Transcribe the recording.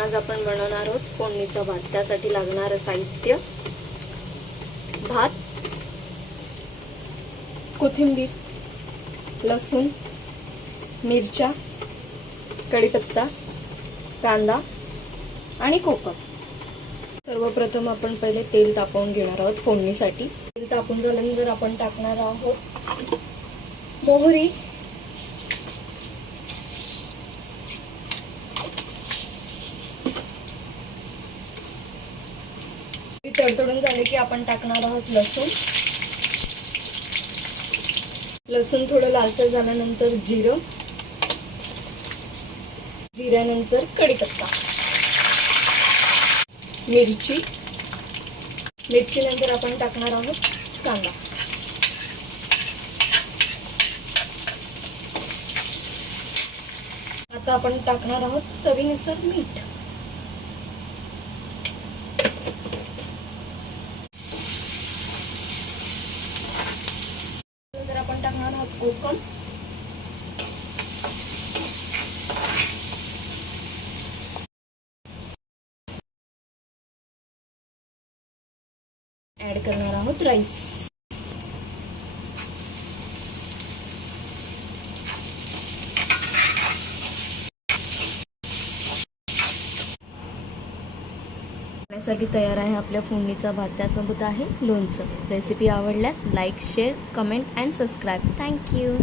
आज आपण बनवणार आहोत फोडणीचा भात। त्यासाठी लागणारे साहित्य: भात, कोथिंबीर, लसूण, मिरच्या, कढीपत्ता, कांदा आणि कोकम। सर्वप्रथम आपण पहिले तेल तापवून घेणार आहोत फोडणीसाठी। तेल तापून झाल्यानंतर आपण टाकणार आहोत मोहरी, तडतडून झाले की आपण टाकणार आहोत लसूण। लसूण थोडं लालसर झाल्यानंतर जिरं, जिऱ्यानंतर कढीपत्ता, मिरची, मिरची नंतर आपण टाकणार आहोत कांदा। आता आपण टाकणार आहोत चवीनुसार मीठ। नंतर आपण टाकणार आहोत कोकम, ऍड करणार आहोत राईस। साठी तयार आहे आपल्या फोडणीचा भात। त्यासोबत आहे लोणचं। रेसिपी आवडल्यास like, share, comment and subscribe. Thank you.